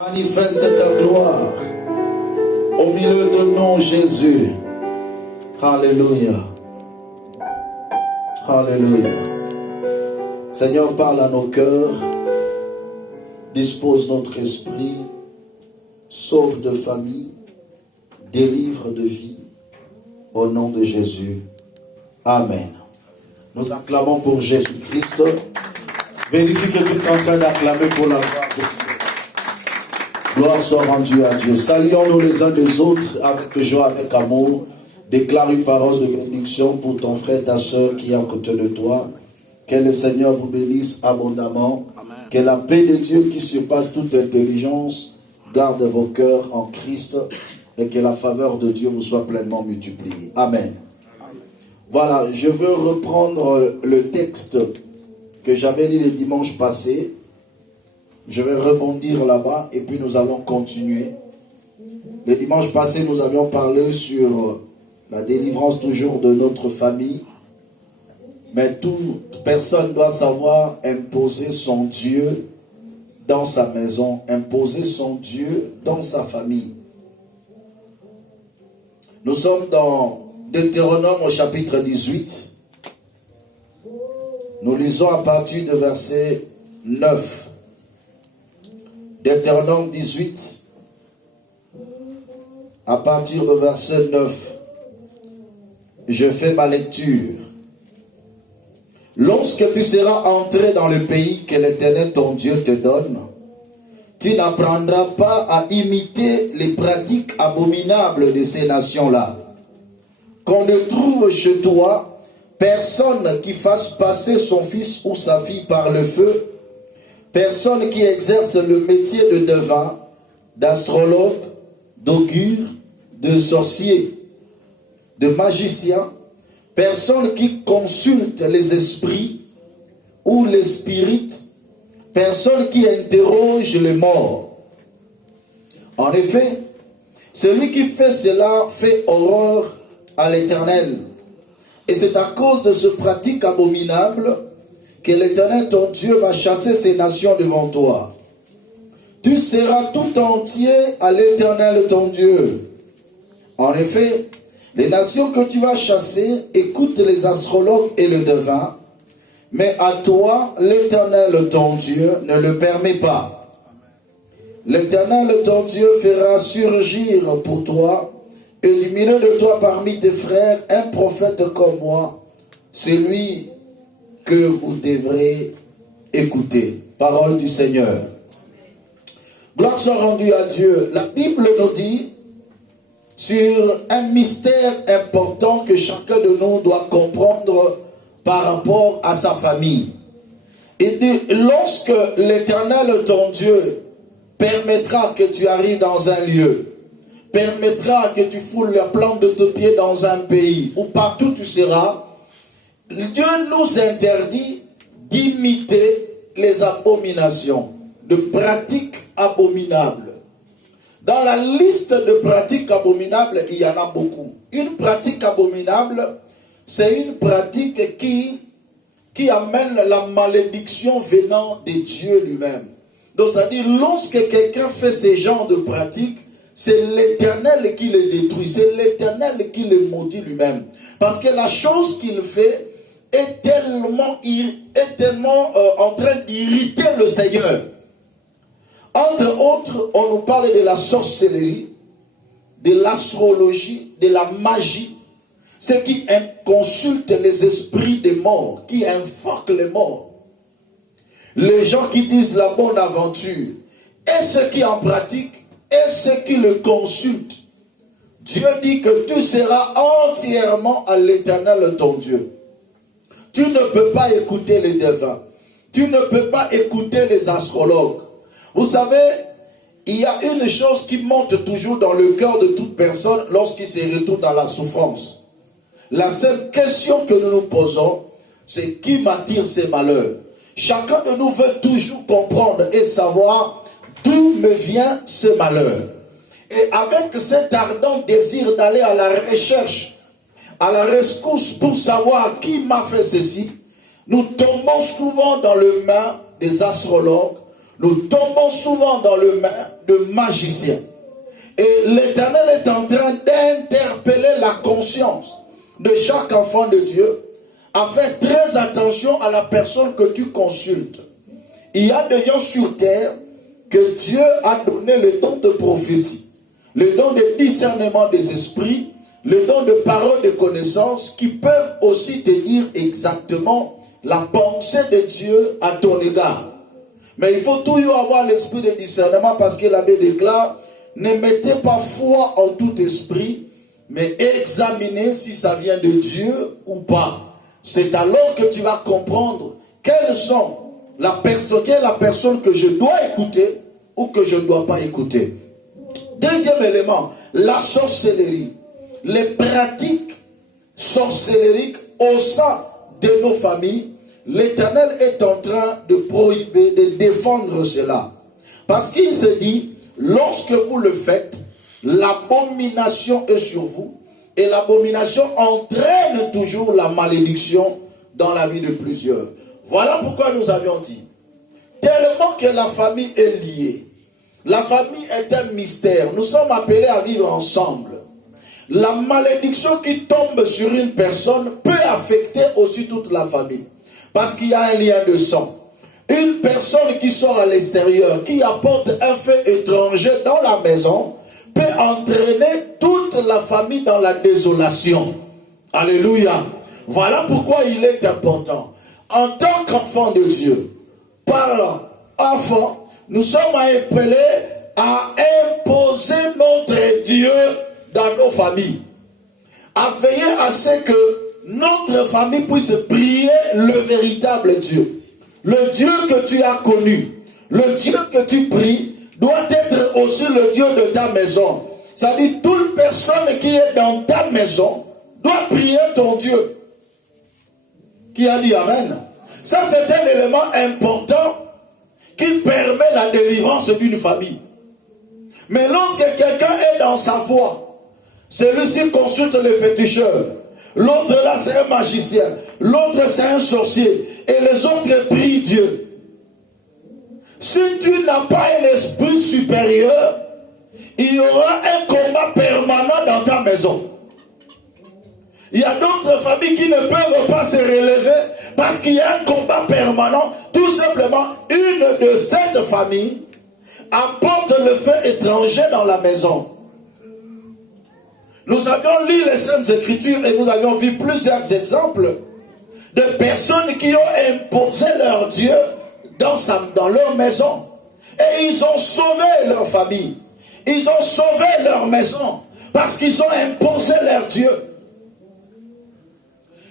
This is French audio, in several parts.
Manifeste ta gloire au milieu de nous, Jésus. Alléluia. Alléluia. Seigneur, parle à nos cœurs, dispose notre esprit, sauve de famille, délivre de vie, au nom de Jésus. Amen. Nous acclamons pour Jésus-Christ. Vérifie que tu es en train d'acclamer pour la gloire de Dieu. Gloire soit rendue à Dieu. Saluons-nous les uns des autres avec joie, avec amour. Déclare une parole de bénédiction pour ton frère, ta soeur qui est à côté de toi. Que le Seigneur vous bénisse abondamment. Amen. Que la paix de Dieu qui surpasse toute intelligence garde vos cœurs en Christ et que la faveur de Dieu vous soit pleinement multipliée. Amen. Amen. Voilà, je veux reprendre le texte que j'avais lu le dimanche passé. Je vais rebondir là-bas et puis nous allons continuer. Le dimanche passé, nous avions parlé sur la délivrance toujours de notre famille. Mais toute personne doit savoir imposer son Dieu dans sa maison, imposer son Dieu dans sa famille. Nous sommes dans Deutéronome au chapitre 18. Nous lisons à partir de verset 9. Deutéronome 18, à partir de verset 9, je fais ma lecture. Lorsque tu seras entré dans le pays que l'Éternel ton Dieu te donne, tu n'apprendras pas à imiter les pratiques abominables de ces nations-là. Qu'on ne trouve chez toi personne qui fasse passer son fils ou sa fille par le feu, personne qui exerce le métier de devin, d'astrologue, d'augure, de sorcier, de magicien, personne qui consulte les esprits ou les spirites, personne qui interroge les morts. En effet, celui qui fait cela fait horreur à l'Éternel. Et c'est à cause de ce pratique abominable que l'Éternel ton Dieu va chasser ces nations devant toi. Tu seras tout entier à l'Éternel ton Dieu. En effet, les nations que tu vas chasser écoutent les astrologues et le devin, mais à toi, l'Éternel ton Dieu ne le permet pas. L'Éternel ton Dieu fera surgir pour toi et du milieu de toi parmi tes frères un prophète comme moi, celui que vous devrez écouter. Parole du Seigneur. Gloire soit rendue à Dieu. La Bible nous dit sur un mystère important que chacun de nous doit comprendre par rapport à sa famille. Il dit, lorsque l'Éternel ton Dieu permettra que tu arrives dans un lieu, permettra que tu foules la plante de tes pieds dans un pays, ou partout tu seras, Dieu nous interdit d'imiter les abominations, de pratiques abominables. Dans la liste de pratiques abominables, il y en a beaucoup. Une pratique abominable, c'est une pratique qui amène la malédiction venant de Dieu lui-même. Donc, c'est-à-dire, lorsque quelqu'un fait ce genre de pratiques, c'est l'Éternel qui les détruit, c'est l'Éternel qui les maudit lui-même. Parce que la chose qu'il fait est tellement en train d'irriter le Seigneur. Entre autres, on nous parle de la sorcellerie, de l'astrologie, de la magie, ceux qui consultent les esprits des morts, qui invoquent les morts, les gens qui disent la bonne aventure, et ceux qui en pratiquent, et ceux qui le consultent. Dieu dit que tu seras entièrement à l'Éternel ton Dieu. Tu ne peux pas écouter les devins. Tu ne peux pas écouter les astrologues. Vous savez, il y a une chose qui monte toujours dans le cœur de toute personne lorsqu'il se retrouve dans la souffrance. La seule question que nous nous posons, c'est qui m'attire ces malheurs? Chacun de nous veut toujours comprendre et savoir d'où me vient ce malheur. Et avec cet ardent désir d'aller à la recherche, à la rescousse pour savoir qui m'a fait ceci, nous tombons souvent dans les mains des astrologues, Nous tombons souvent dans le magicien. Et l'Éternel est en train d'interpeller la conscience de chaque enfant de Dieu à faire très attention à la personne que tu consultes. Il y a des gens sur terre que Dieu a donné le don de prophétie, le don de discernement des esprits, le don de parole de connaissance qui peuvent aussi te dire exactement la pensée de Dieu à ton égard. Mais il faut toujours avoir l'esprit de discernement parce que la Bible déclare: ne mettez pas foi en tout esprit, mais examinez si ça vient de Dieu ou pas. C'est alors que tu vas comprendre quelle est la personne que je dois écouter ou que je ne dois pas écouter. Deuxième élément, la sorcellerie. Les pratiques sorcellériques au sein de nos familles, l'Éternel est en train de prohiber, de défendre cela. Parce qu'il se dit, lorsque vous le faites, l'abomination est sur vous. Et l'abomination entraîne toujours la malédiction dans la vie de plusieurs. Voilà pourquoi nous avions dit, tellement que la famille est liée, la famille est un mystère, nous sommes appelés à vivre ensemble. La malédiction qui tombe sur une personne peut affecter aussi toute la famille. Parce qu'il y a un lien de sang. Une personne qui sort à l'extérieur, qui apporte un fait étranger dans la maison, peut entraîner toute la famille dans la désolation. Alléluia. Voilà pourquoi il est important. En tant qu'enfant de Dieu, parlant, enfant, nous sommes appelés à imposer notre Dieu dans nos familles. À veiller à ce que notre famille puisse prier le véritable Dieu. Le Dieu que tu as connu, le Dieu que tu pries, doit être aussi le Dieu de ta maison. C'est-à-dire, toute personne qui est dans ta maison doit prier ton Dieu. Qui a dit Amen? Ça, c'est un élément important qui permet la délivrance d'une famille. Mais lorsque quelqu'un est dans sa foi, celui-ci consulte les féticheurs, l'autre là c'est un magicien, l'autre c'est un sorcier, et les autres prient Dieu. Si tu n'as pas un esprit supérieur, il y aura un combat permanent dans ta maison. Il y a d'autres familles qui ne peuvent pas se relever parce qu'il y a un combat permanent. Tout simplement, une de cette famille apporte le feu étranger dans la maison. Nous avions lu les Saintes Écritures et nous avions vu plusieurs exemples de personnes qui ont imposé leur Dieu dans leur maison. Et ils ont sauvé leur famille. Ils ont sauvé leur maison parce qu'ils ont imposé leur Dieu.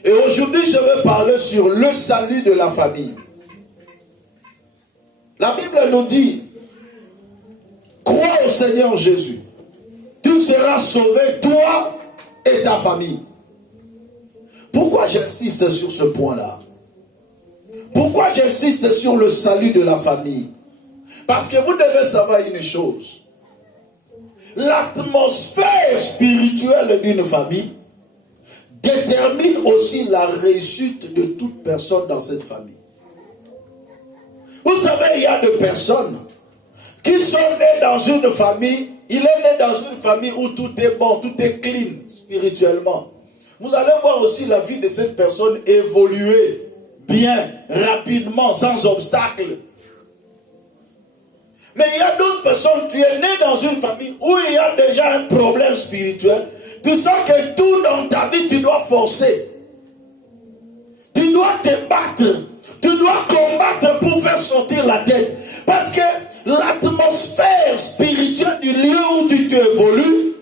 Et aujourd'hui, je vais parler sur le salut de la famille. La Bible nous dit, crois au Seigneur Jésus. Tu seras sauvé, toi et ta famille. Pourquoi j'insiste sur ce point-là? Pourquoi j'insiste sur le salut de la famille? Parce que vous devez savoir une chose. L'atmosphère spirituelle d'une famille détermine aussi la réussite de toute personne dans cette famille. Vous savez, il y a des personnes qui sont nées dans une famille. Il est né dans une famille où tout est bon, tout est clean spirituellement. Vous allez voir aussi la vie de cette personne évoluer bien, rapidement, sans obstacle. Mais il y a d'autres personnes, tu es né dans une famille où il y a déjà un problème spirituel. Tu sens que tout dans ta vie, tu dois forcer. Tu dois te battre. Tu dois combattre pour faire sortir la tête. Parce que l'atmosphère spirituelle du lieu où tu évolues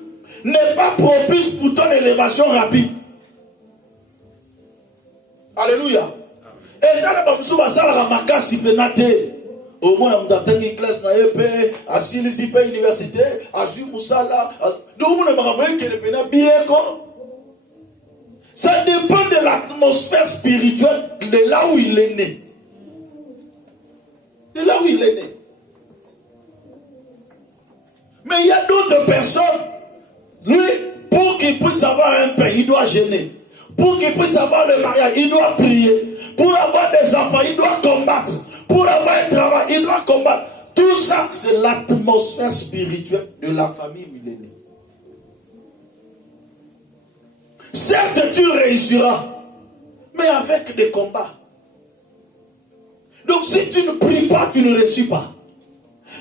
n'est pas propice pour ton élévation rapide. Alléluia. Et ça, la makasi penate. Au moins, on a une classe na EP, à Silisipe Université, à Zumusala. Donc, on a que le pénal bien. Ça dépend de l'atmosphère spirituelle de là où il est né. De là où il est né. Mais il y a d'autres personnes, lui, pour qu'il puisse avoir un pain, il doit jeûner. Pour qu'il puisse avoir le mariage, il doit prier. Pour avoir des enfants, il doit combattre. Pour avoir un travail, il doit combattre. Tout ça, c'est l'atmosphère spirituelle de la famille millénaire. Certes, tu réussiras, mais avec des combats. Donc si tu ne pries pas, tu ne réussis pas.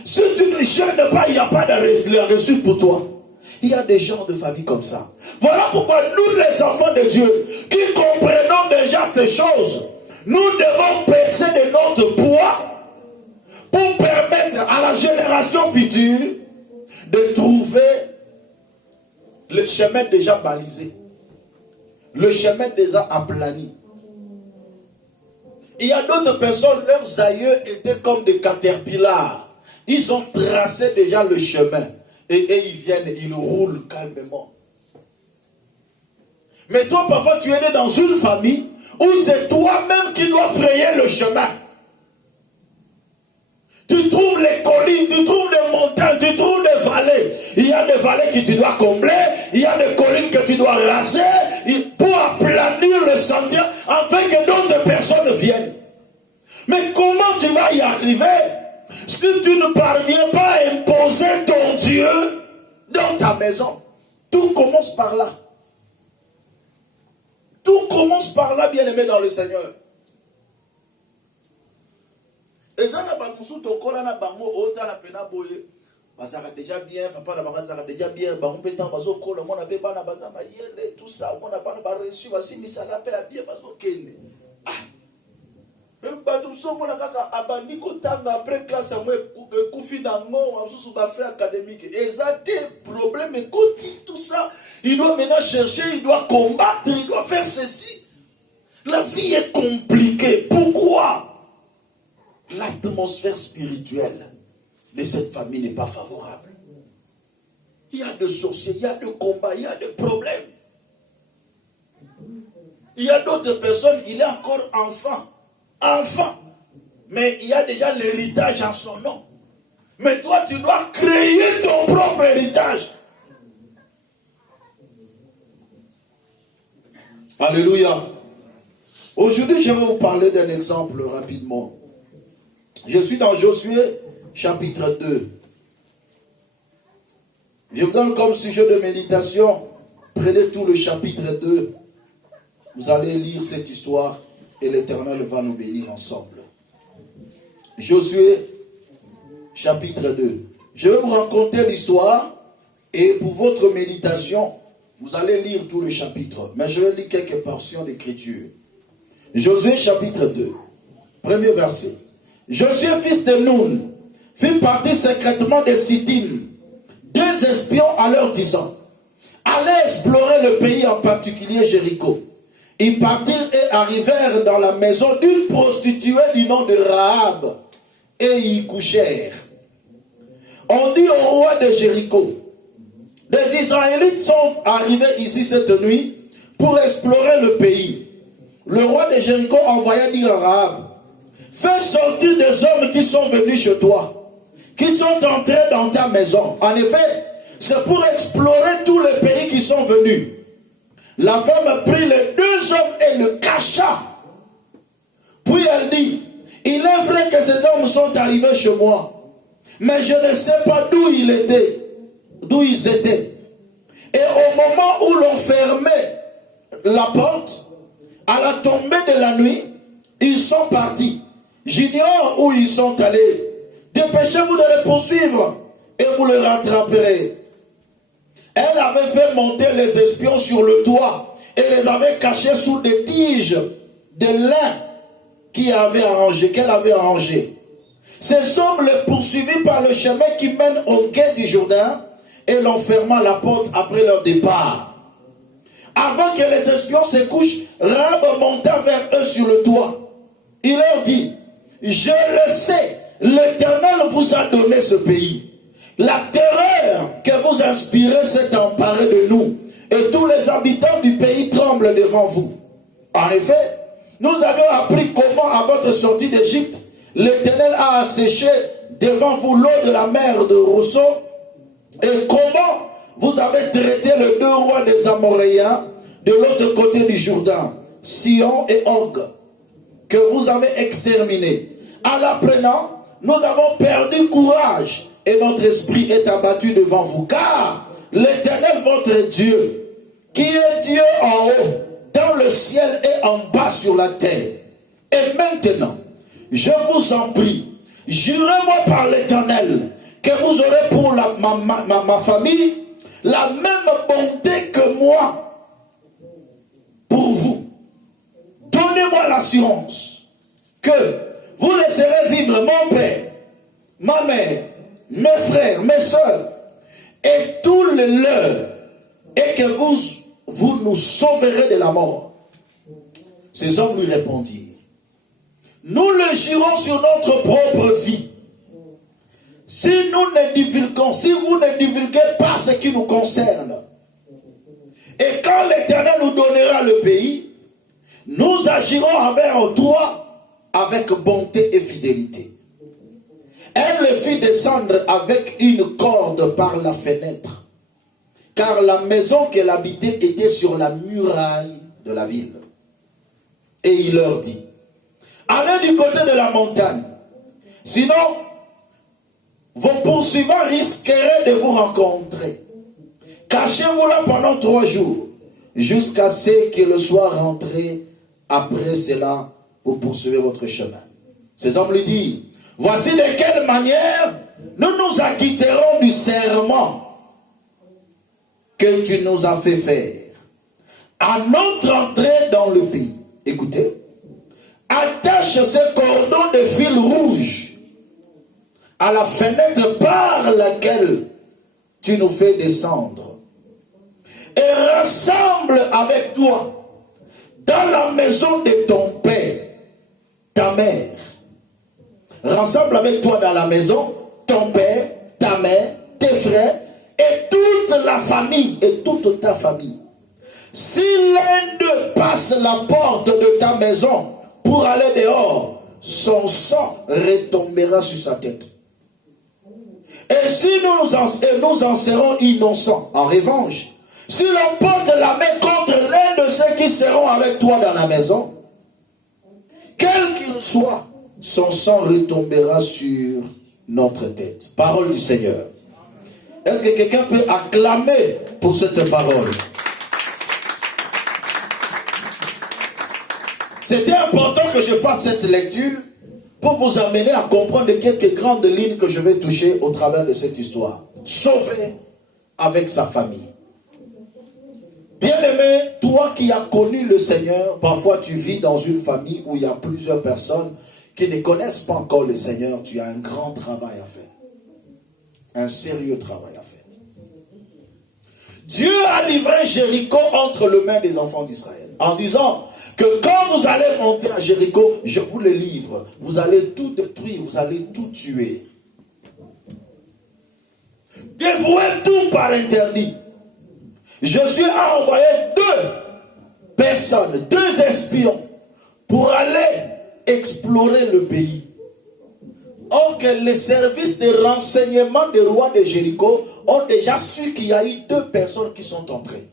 Si tu ne jeûnes pas, il n'y a pas de réussite pour toi. Il y a des gens de famille comme ça. Voilà pourquoi nous, les enfants de Dieu, qui comprenons déjà ces choses, nous devons peser de notre poids pour permettre à la génération future de trouver le chemin déjà balisé, le chemin déjà aplani. Il y a d'autres personnes, leurs aïeux étaient comme des caterpillars. Ils ont tracé déjà le chemin. Et ils viennent, ils roulent calmement. Mais toi, parfois, tu es né dans une famille où c'est toi-même qui dois frayer le chemin. Tu trouves les collines, tu trouves les montagnes, tu trouves des vallées. Il y a des vallées que tu dois combler, il y a des collines que tu dois raser pour aplanir le sentier afin que d'autres personnes viennent. Mais comment tu vas y arriver si tu ne parviens pas à imposer ton Dieu dans ta maison? Tout commence par là. Tout commence par là, bien-aimé dans le Seigneur. Et ça n'a pas de tokola na bango ota na pena boye. Bazaka déjà bien, papa na bazaka déjà bien, bango petan bazo kola mona be bana bazama yele tout ça, mona bana ba reçu basi misala pe bien bazo kende. Ah. Même pas tout ça mona kaka abandi ko tanga après classe moi kufi na ngo amsusu ba frère académique. Exact problème écoute tout ça, il doit maintenant chercher, il doit combattre, il doit faire ceci. La vie est compliquée. Pourquoi? L'atmosphère spirituelle de cette famille n'est pas favorable. Il y a des sorciers, il y a des combats, il y a des problèmes. Il y a d'autres personnes, il est encore enfant, mais il y a déjà l'héritage en son nom. Mais toi, tu dois créer ton propre héritage. Alléluia. Aujourd'hui, je vais vous parler d'un exemple rapidement. Je suis dans Josué, chapitre 2. Je vous donne comme sujet de méditation, prenez tout le chapitre 2. Vous allez lire cette histoire et l'Éternel va nous bénir ensemble. Josué, chapitre 2. Je vais vous raconter l'histoire et pour votre méditation, vous allez lire tout le chapitre. Mais je vais lire quelques portions d'écriture. Josué, chapitre 2. Premier verset. Josué, fils de Nun, fit partir secrètement de Sittim 2 espions à leur disant: allez explorer le pays, en particulier Jéricho. Ils partirent et arrivèrent dans la maison d'une prostituée du nom de Rahab et y couchèrent. On dit au roi de Jéricho: des Israélites sont arrivés ici cette nuit pour explorer le pays. Le roi de Jéricho envoya dire à Rahab: fais sortir des hommes qui sont venus chez toi, qui sont entrés dans ta maison. En effet, c'est pour explorer tous les pays qui sont venus. La femme prit les 2 hommes et le cacha. Puis elle dit: il est vrai que ces hommes sont arrivés chez moi, mais je ne sais pas d'où ils étaient. Et au moment où l'on fermait la porte, à la tombée de la nuit, ils sont partis. J'ignore où ils sont allés. Dépêchez-vous de les poursuivre et vous les rattraperez. Elle avait fait monter les espions sur le toit et les avait cachés sous des tiges de lin qu'elle avait arrangé. Ces hommes les poursuivirent par le chemin qui mène au quai du Jourdain et l'enferma à la porte après leur départ. Avant que les espions se couchent, Rahab monta vers eux sur le toit. Il leur dit: je le sais, l'Éternel vous a donné ce pays. La terreur que vous inspirez s'est emparée de nous, et tous les habitants du pays tremblent devant vous. En effet, nous avions appris comment, à votre sortie d'Égypte, l'Éternel a asséché devant vous l'eau de la mer de Rousseau, et comment vous avez traité les 2 rois des Amoréens de l'autre côté du Jourdain, Sion et Og, que vous avez exterminés. En l'apprenant, nous avons perdu courage et notre esprit est abattu devant vous. Car l'Éternel, votre Dieu, qui est Dieu en haut, dans le ciel et en bas sur la terre. Et maintenant, je vous en prie, jurez-moi par l'Éternel que vous aurez pour ma famille la même bonté que moi pour vous. Donnez-moi l'assurance que vous laisserez vivre mon père, ma mère, mes frères, mes soeurs et tous les leurs, et que vous nous sauverez de la mort. Ces hommes lui répondirent, nous le jurons sur notre propre vie. Si nous ne divulguons, si vous ne divulguez pas ce qui nous concerne, et quand l'Éternel nous donnera le pays, nous agirons envers toi avec bonté et fidélité. Elle le fit descendre avec une corde par la fenêtre, car la maison qu'elle habitait était sur la muraille de la ville. Et il leur dit, allez du côté de la montagne, sinon vos poursuivants risqueraient de vous rencontrer. Cachez-vous là pendant 3 jours, jusqu'à ce qu'il soit rentré. Après cela, vous poursuivez votre chemin. Ces hommes lui disent, voici de quelle manière nous nous acquitterons du serment que tu nous as fait faire. À notre entrée dans le pays, écoutez, attache ce cordon de fil rouge à la fenêtre par laquelle tu nous fais descendre, et rassemble avec toi dans la maison de ton père, ta mère. Rassemble avec toi dans la maison ton père, ta mère, tes frères et toute la famille et toute ta famille. Si l'un d'eux passe la porte de ta maison pour aller dehors, son sang retombera sur sa tête. Et si nous en serons innocents, en revanche, si l'on porte la main contre l'un de ceux qui seront avec toi dans la maison, quel qu'il soit, son sang retombera sur notre tête. Parole du Seigneur. Est-ce que quelqu'un peut acclamer pour cette parole? C'était important que je fasse cette lecture pour vous amener à comprendre quelques grandes lignes que je vais toucher au travers de cette histoire. Sauvé avec sa famille. Bien-aimé, toi qui as connu le Seigneur, parfois tu vis dans une famille où il y a plusieurs personnes qui ne connaissent pas encore le Seigneur. Tu as un grand travail à faire. Un sérieux travail à faire. Dieu a livré Jéricho entre les mains des enfants d'Israël en disant que quand vous allez monter à Jéricho, je vous le livre. Vous allez tout détruire, vous allez tout tuer. Dévouez tout par interdit. Je suis envoyé 2 personnes, 2 espions pour aller explorer le pays. Or que les services de renseignement des rois de Jéricho ont déjà su qu'il y a eu 2 personnes qui sont entrées.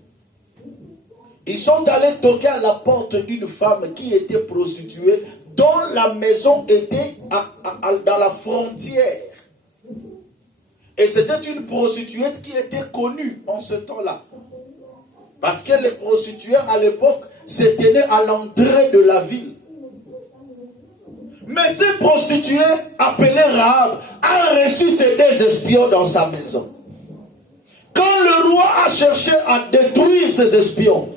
Ils sont allés toquer à la porte d'une femme qui était prostituée, dont la maison était dans la frontière. Et c'était une prostituée qui était connue en ce temps-là. Parce que les prostituées à l'époque se tenaient à l'entrée de la ville. Mais ces prostituées, appelées Rahab, a reçu ces 2 espions dans sa maison. Quand le roi a cherché à détruire ces espions,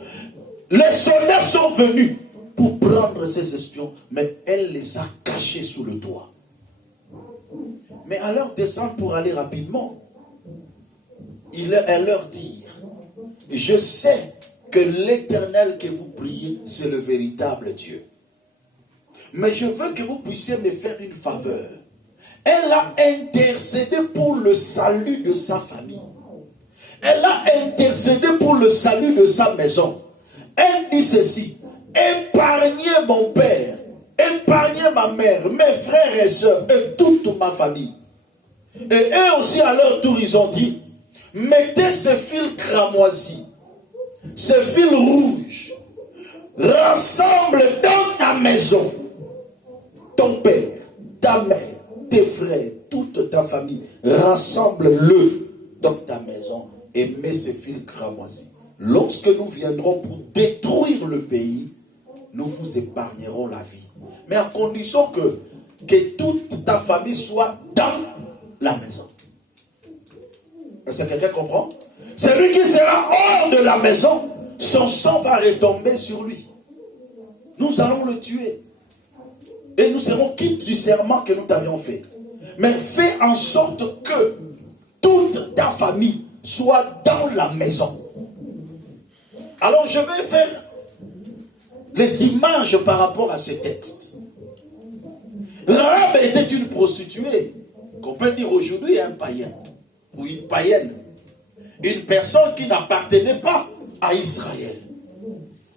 les soldats sont venus pour prendre ces espions, mais elle les a cachés sous le toit. Mais à leur descendre pour aller rapidement, elle leur dit, je sais que l'Éternel que vous priez, c'est le véritable Dieu. Mais je veux que vous puissiez me faire une faveur. Elle a intercédé pour le salut de sa famille. Elle a intercédé pour le salut de sa maison. Elle dit ceci, épargnez mon père, épargnez ma mère, mes frères et sœurs et toute ma famille. Et eux aussi à leur tour ils ont dit, mettez ce fil cramoisi, ce fil rouge, rassemble dans ta maison ton père, ta mère, tes frères, toute ta famille, rassemble-le dans ta maison et mets ces fils cramoisis. Lorsque nous viendrons pour détruire le pays, nous vous épargnerons la vie. Mais à condition que toute ta famille soit dans la maison. Est-ce que quelqu'un comprend? Celui qui sera hors de la maison, son sang va retomber sur lui. Nous allons le tuer. Et nous serons quittes du serment que nous t'avions fait. Mais fais en sorte que toute ta famille soit dans la maison. Alors je vais faire les images par rapport à ce texte. Rahab était une prostituée, qu'on peut dire aujourd'hui un païen, ou une païenne. Une personne qui n'appartenait pas à Israël.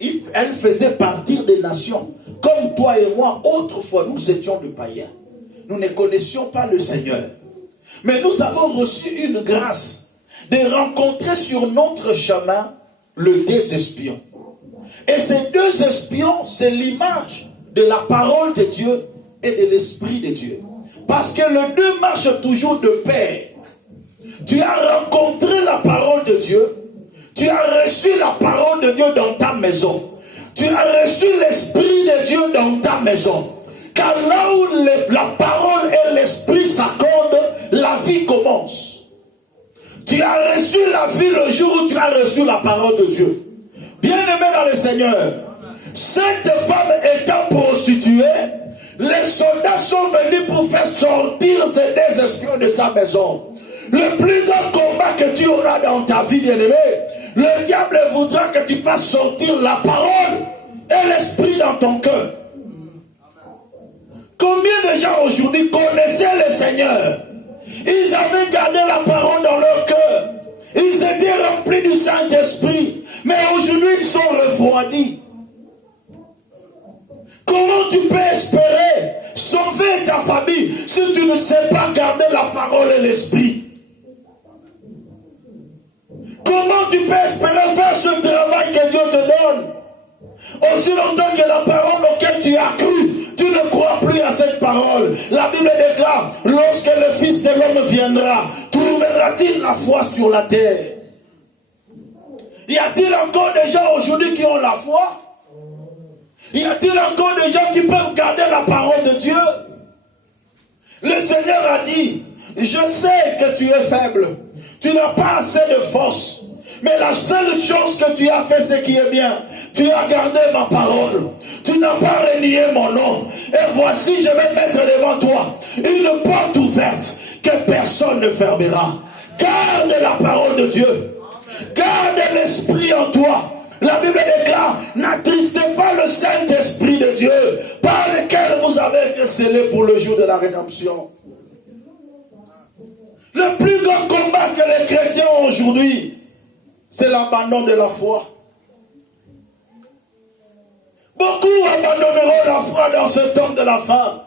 Elle faisait partie des nations. Comme toi et moi, autrefois, nous étions des païens. Nous ne connaissions pas le Seigneur. Mais nous avons reçu une grâce de rencontrer sur notre chemin les deux espions. Et ces deux espions, c'est l'image de la parole de Dieu et de l'Esprit de Dieu. Parce que les deux marchent toujours de pair. Tu as rencontré la parole de Dieu. Tu as reçu la parole de Dieu dans ta maison. Tu as reçu l'Esprit de Dieu dans ta maison. Car là où la parole et l'Esprit s'accordent, la vie commence. Tu as reçu la vie le jour où tu as reçu la parole de Dieu. Bien-aimé dans le Seigneur, cette femme étant prostituée, les soldats sont venus pour faire sortir ces deux espions de sa maison. Le plus grand combat que tu auras dans ta vie, bien-aimé, le diable voudra que tu fasses sortir la parole et l'esprit dans ton cœur. Combien de gens aujourd'hui connaissaient le Seigneur? Ils avaient gardé la parole dans leur cœur. Ils étaient remplis du Saint-Esprit. Mais aujourd'hui, ils sont refroidis. Comment tu peux espérer sauver ta famille si tu ne sais pas garder la parole et l'esprit? Comment tu peux espérer faire ce travail que Dieu te donne? Aussi longtemps que la parole auquel tu as cru, tu ne crois plus à cette parole. La Bible déclare, lorsque le Fils de l'homme viendra, trouvera-t-il la foi sur la terre? Y a-t-il encore des gens aujourd'hui qui ont la foi? Y a-t-il encore des gens qui peuvent garder la parole de Dieu? Le Seigneur a dit, je sais que tu es faible. Tu n'as pas assez de force. Mais la seule chose que tu as fait, c'est qui est bien. Tu as gardé ma parole. Tu n'as pas renié mon nom. Et voici, je vais mettre devant toi une porte ouverte que personne ne fermera. Garde la parole de Dieu. Garde l'esprit en toi. La Bible déclare, n'attristez pas le Saint-Esprit de Dieu, par lequel vous avez été scellés pour le jour de la rédemption. Le plus grand combat que les chrétiens ont aujourd'hui, c'est l'abandon de la foi. Beaucoup abandonneront la foi dans ce temps de la fin.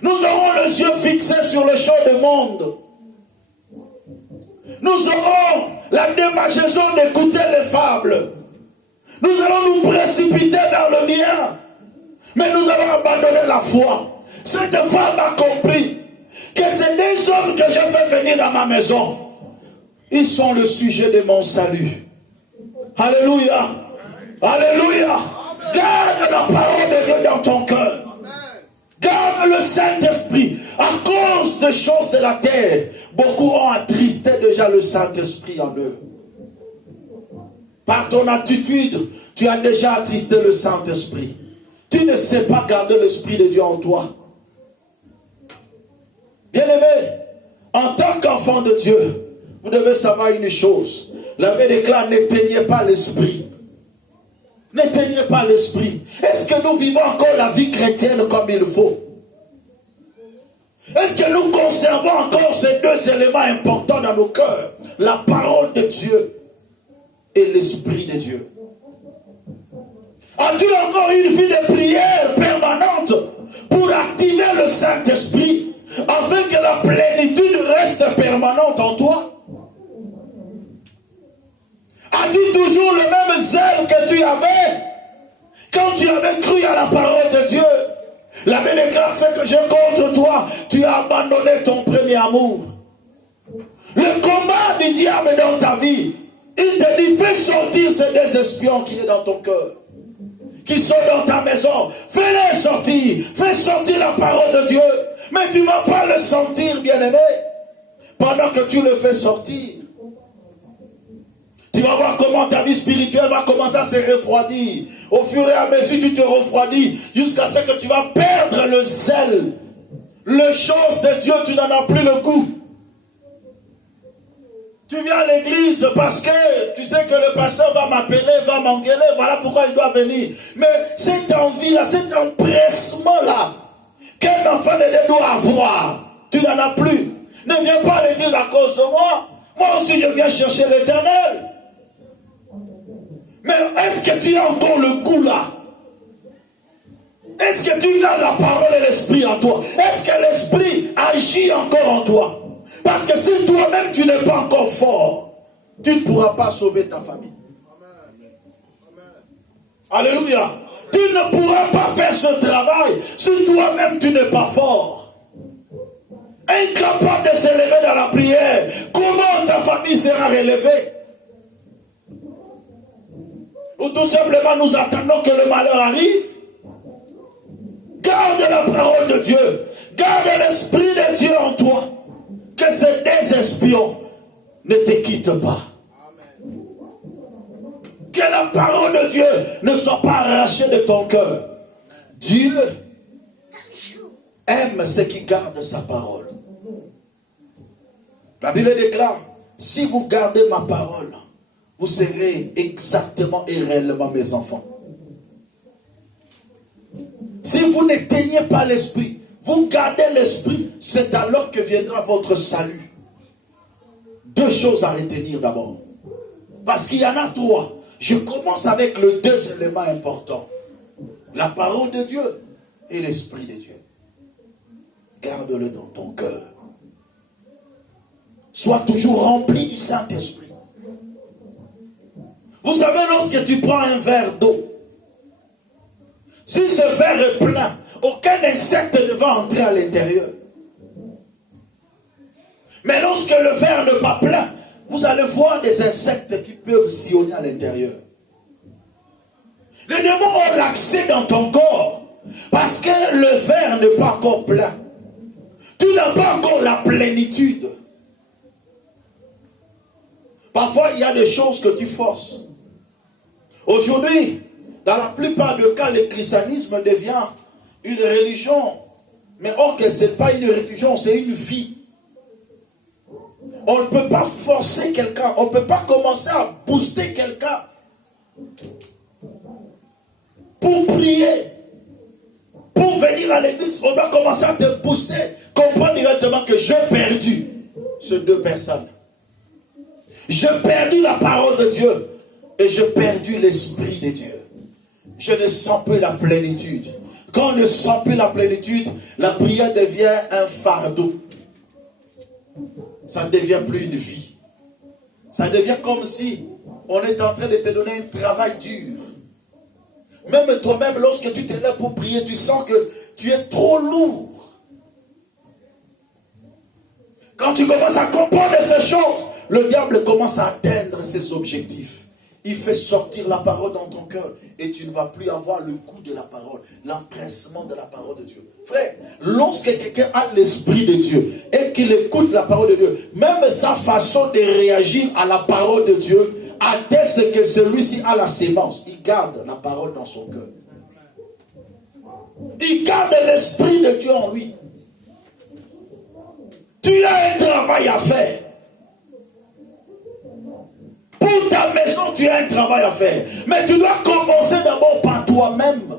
Nous aurons les yeux fixés sur le champ du monde. Nous aurons la démangeaison d'écouter les fables. Nous allons nous précipiter vers le bien. Mais nous allons abandonner la foi. Cette femme a compris que ces deux hommes que j'ai fait venir dans ma maison, ils sont le sujet de mon salut. Alléluia. Alléluia. Garde la parole de Dieu dans ton cœur. Garde le Saint-Esprit. À cause des choses de la terre, beaucoup ont attristé déjà le Saint-Esprit en eux. Par ton attitude, tu as déjà attristé le Saint-Esprit. Tu ne sais pas garder l'Esprit de Dieu en toi. Bien-aimé, en tant qu'enfant de Dieu, vous devez savoir une chose. La Bible déclare, n'éteignez pas l'Esprit. N'éteignez pas l'Esprit. Est-ce que nous vivons encore la vie chrétienne comme il faut? Est-ce que nous conservons encore ces deux éléments importants dans nos cœurs? La parole de Dieu et l'Esprit de Dieu. As-tu encore une vie de prière permanente pour activer le Saint-Esprit afin que la plénitude reste permanente en toi? As-tu toujours le même zèle que tu avais quand tu avais cru à la parole de Dieu? La Bible déclare ce que j'ai contre toi. Tu as abandonné ton premier amour. Le combat du diable dans ta vie, il te dit, fais sortir ces deux espions qui sont dans ton cœur, qui sont dans ta maison. Fais-les sortir. Fais sortir la parole de Dieu. Mais tu ne vas pas le sentir, bien-aimé. Pendant que tu le fais sortir, tu vas voir comment ta vie spirituelle va commencer à se refroidir. Au fur et à mesure, tu te refroidis jusqu'à ce que tu vas perdre le zèle. Les choses de Dieu, tu n'en as plus le goût. Tu viens à l'église parce que tu sais que le pasteur va m'appeler, va m'engueuler, voilà pourquoi il doit venir. Mais cette envie-là, cet empressement-là, qu'un enfant de Dieu doit avoir, tu n'en as plus. Ne viens pas à l'église à cause de moi. Moi aussi, je viens chercher l'Éternel. Mais est-ce que tu as encore le goût là? Est-ce que tu as la parole et l'esprit en toi? Est-ce que l'esprit agit encore en toi? Parce que si toi-même tu n'es pas encore fort, tu ne pourras pas sauver ta famille. Alléluia. Tu ne pourras pas faire ce travail si toi-même tu n'es pas fort. Incapable de s'élever dans la prière, comment ta famille sera relevée? Ou tout simplement nous attendons que le malheur arrive? Garde la parole de Dieu. Garde l'esprit de Dieu en toi. Que ces deux espions ne te quittent pas. Que la parole de Dieu ne soit pas arrachée de ton cœur. Dieu aime ceux qui gardent sa parole. La Bible déclare, si vous gardez ma parole, vous serez exactement et réellement mes enfants. Si vous n'éteignez pas l'esprit, vous gardez l'esprit, c'est alors que viendra votre salut. Deux choses à retenir d'abord. Parce qu'il y en a trois. Je commence avec les deux éléments importants. La parole de Dieu et l'esprit de Dieu. Garde-le dans ton cœur. Sois toujours rempli du Saint-Esprit. Vous savez, lorsque tu prends un verre d'eau, si ce verre est plein, aucun insecte ne va entrer à l'intérieur. Mais lorsque le verre n'est pas plein, vous allez voir des insectes qui peuvent sillonner à l'intérieur. Les démons ont l'accès dans ton corps parce que le verre n'est pas encore plein. Tu n'as pas encore la plénitude. Parfois, il y a des choses que tu forces. Aujourd'hui, dans la plupart des cas, le christianisme devient une religion. Mais or que ce n'est pas une religion, c'est une vie. On ne peut pas forcer quelqu'un. On ne peut pas commencer à booster quelqu'un pour prier, pour venir à l'église. On doit commencer à te booster. Comprends directement que j'ai perdu ces deux personnes. J'ai perdu la parole de Dieu et j'ai perdu l'esprit de Dieu. Je ne sens plus la plénitude. Quand on ne sent plus la plénitude, la prière devient un fardeau. Ça ne devient plus une vie. Ça devient comme si on est en train de te donner un travail dur. Même toi-même, lorsque tu te lèves pour prier, tu sens que tu es trop lourd. Quand tu commences à comprendre ces choses, le diable commence à atteindre ses objectifs. Il fait sortir la parole dans ton cœur et tu ne vas plus avoir le goût de la parole, l'empressement de la parole de Dieu. Frère, lorsque quelqu'un a l'esprit de Dieu et qu'il écoute la parole de Dieu, même sa façon de réagir à la parole de Dieu atteste que celui-ci a la sémence. Il garde la parole dans son cœur. Il garde l'esprit de Dieu en lui. Tu as un travail à faire. Pour ta maison, tu as un travail à faire. Mais tu dois commencer d'abord par toi-même.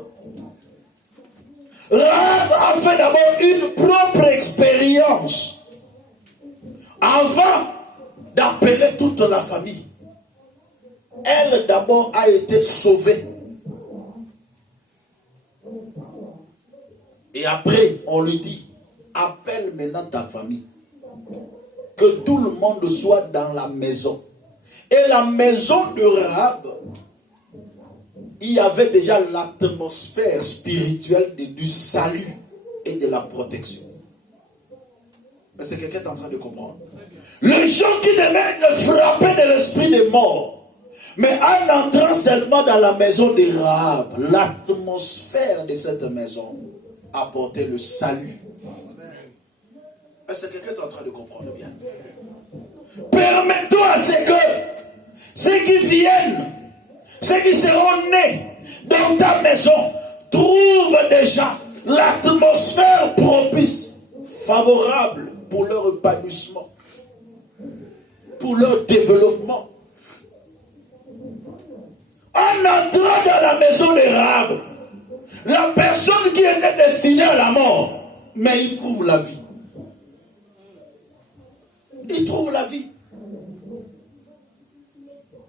Rahab a fait d'abord une propre expérience avant d'appeler toute la famille. Elle d'abord a été sauvée. Et après, on lui dit, appelle maintenant ta famille. Que tout le monde soit dans la maison. Et la maison de Rahab, il y avait déjà l'atmosphère spirituelle du salut et de la protection. Est-ce que quelqu'un est en train de comprendre? Les gens qui devaient être frappés de l'esprit des morts, mais en entrant seulement dans la maison de Rahab, l'atmosphère de cette maison apportait le salut. Est-ce que quelqu'un est en train de comprendre bien? Permets-toi à ce que ceux qui viennent, ceux qui seront nés dans ta maison, trouvent déjà l'atmosphère propice, favorable pour leur épanouissement, pour leur développement. En entrant dans la maison de Rahab, la personne qui était destinée à la mort, mais il trouve la vie. Il trouve la vie.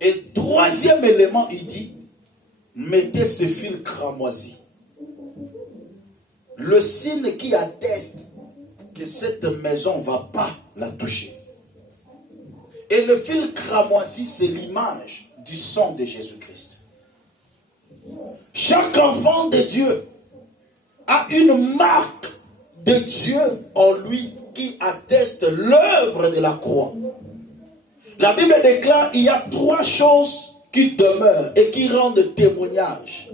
Et troisième élément, il dit, mettez ce fil cramoisi. Le signe qui atteste que cette maison ne va pas la toucher. Et le fil cramoisi, c'est l'image du sang de Jésus-Christ. Chaque enfant de Dieu a une marque de Dieu en lui qui atteste l'œuvre de la croix. La Bible déclare qu'il y a trois choses qui demeurent et qui rendent témoignage.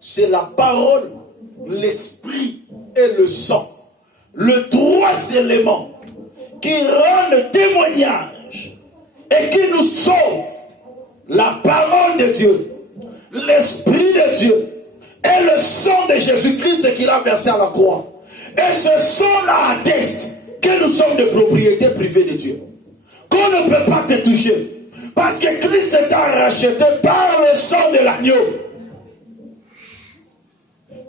C'est la parole, l'esprit et le sang. Les trois éléments qui rendent témoignage et qui nous sauvent. La parole de Dieu, l'esprit de Dieu et le sang de Jésus-Christ qu'il a versé à la croix. Et ce sang-là atteste que nous sommes des propriétés privées de Dieu. Qu'on ne peut pas te toucher. Parce que Christ t'a racheté par le sang de l'agneau.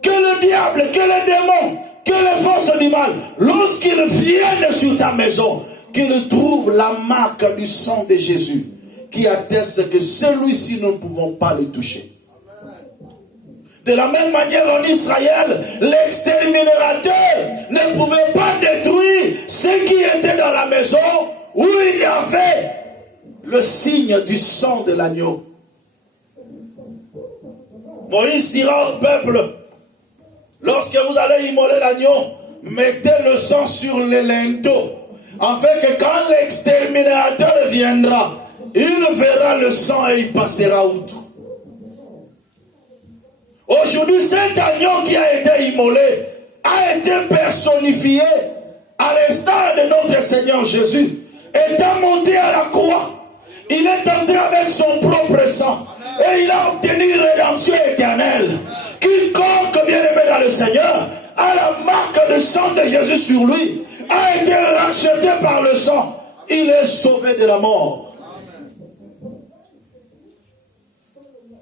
Que le diable, que les démons, que les forces du mal, lorsqu'ils viennent sur ta maison, qu'ils trouvent la marque du sang de Jésus, qui atteste que celui-ci, nous ne pouvons pas le toucher. De la même manière, en Israël, l'exterminateur ne pouvait pas détruire ceux qui étaient dans la maison où il y avait le signe du sang de l'agneau. Moïse dira au peuple, lorsque vous allez immoler l'agneau, mettez le sang sur les linteaux, afin que quand l'exterminateur viendra, il verra le sang et il passera outre. Aujourd'hui, cet agneau qui a été immolé a été personnifié à l'instar de notre Seigneur Jésus. Étant monté à la croix, il est entré avec son propre sang et il a obtenu une rédemption éternelle. Quiconque bien aimé dans le Seigneur a la marque de sang de Jésus sur lui, a été racheté par le sang. Il est sauvé de la mort.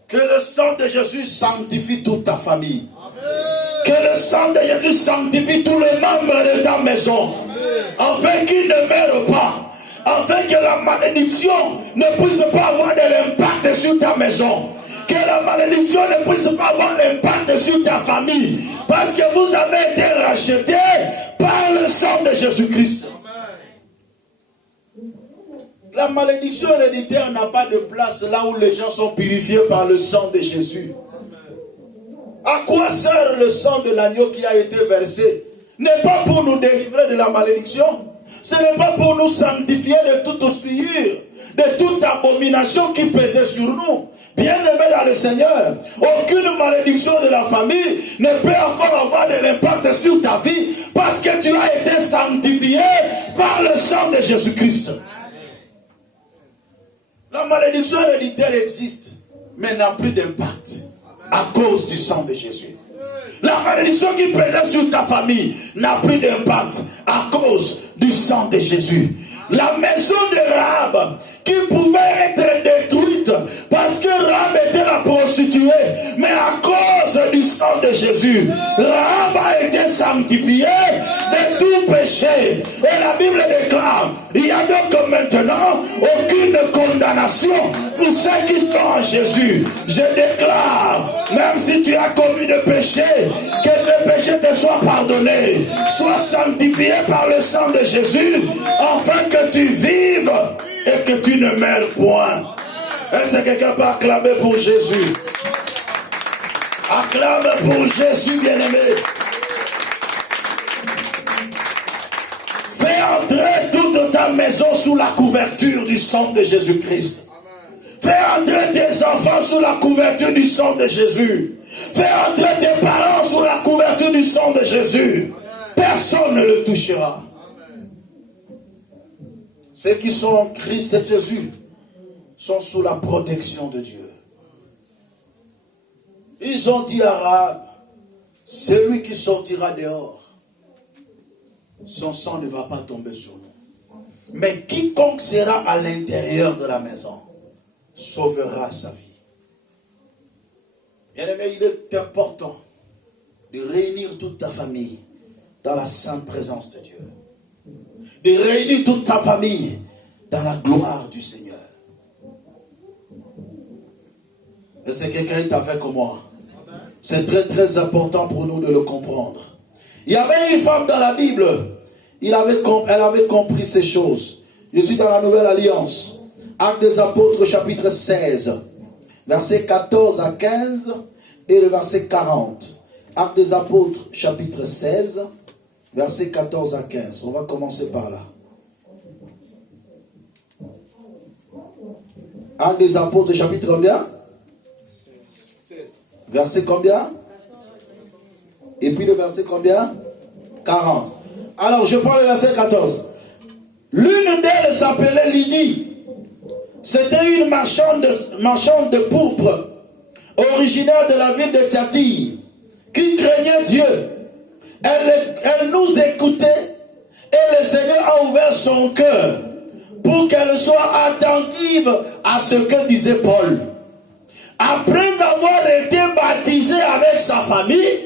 Que le sang de Jésus sanctifie toute ta famille. Que le sang de Jésus sanctifie tous les membres de ta maison. Afin qu'ils ne meurent pas. Afin que la malédiction ne puisse pas avoir de l'impact sur ta maison. Que la malédiction ne puisse pas avoir l'impact sur ta famille. Parce que vous avez été rachetés par le sang de Jésus-Christ. La malédiction héréditaire n'a pas de place là où les gens sont purifiés par le sang de Jésus. À quoi sert le sang de l'agneau qui a été versé? N'est pas pour nous délivrer de la malédiction. Ce n'est pas pour nous sanctifier de toute souillure, de toute abomination qui pesait sur nous. Bien-aimé dans le Seigneur, aucune malédiction de la famille ne peut encore avoir de l'impact sur ta vie parce que tu as été sanctifié par le sang de Jésus-Christ. La malédiction héréditaire existe, mais n'a plus d'impact à cause du sang de Jésus. La malédiction qui pesait sur ta famille n'a plus d'impact à cause du sang de Jésus. La maison de Rahab qui pouvait être détruite parce que Rahab était la prostituée, mais à cause du sang de Jésus, Rahab a été sanctifiée de tout péché. Et la Bible déclare, il n'y a donc maintenant aucune condamnation pour ceux qui sont en Jésus. Je déclare, même si tu as commis de péché, que tes péchés te soient pardonnés, sois sanctifié par le sang de Jésus, afin que tu vives et que tu ne meurs point. Est-ce que quelqu'un peut acclamer pour Jésus? Acclame pour Jésus bien-aimé. Fais entrer toute ta maison sous la couverture du sang de Jésus-Christ. Fais entrer tes enfants sous la couverture du sang de Jésus. Fais entrer tes parents sous la couverture du sang de Jésus. Personne ne le touchera. Ceux qui sont en Christ et Jésus sont sous la protection de Dieu. Ils ont dit à Rahab, celui qui sortira dehors, son sang ne va pas tomber sur nous. Mais quiconque sera à l'intérieur de la maison sauvera sa vie. Bien-aimé, il est important de réunir toute ta famille dans la sainte présence de Dieu. De réunir toute ta famille dans la gloire du Seigneur. Et c'est quelqu'un qui est avec moi. C'est très très important pour nous de le comprendre. Il y avait une femme dans la Bible. Elle avait compris ces choses. Je suis dans la Nouvelle Alliance. Actes des Apôtres chapitre 16. Versets 14 à 15 et le verset 40. Actes des Apôtres chapitre 16. Versets 14 à 15. On va commencer par là. Actes des Apôtres chapitre combien? Verset combien? Et puis le verset combien? 40. Alors je prends le verset 14. L'une d'elles s'appelait Lydie. C'était une marchande de pourpre, originaire de la ville de Thyatire, qui craignait Dieu. Elle nous écoutait et le Seigneur a ouvert son cœur pour qu'elle soit attentive à ce que disait Paul. Après avoir été baptisée avec sa famille,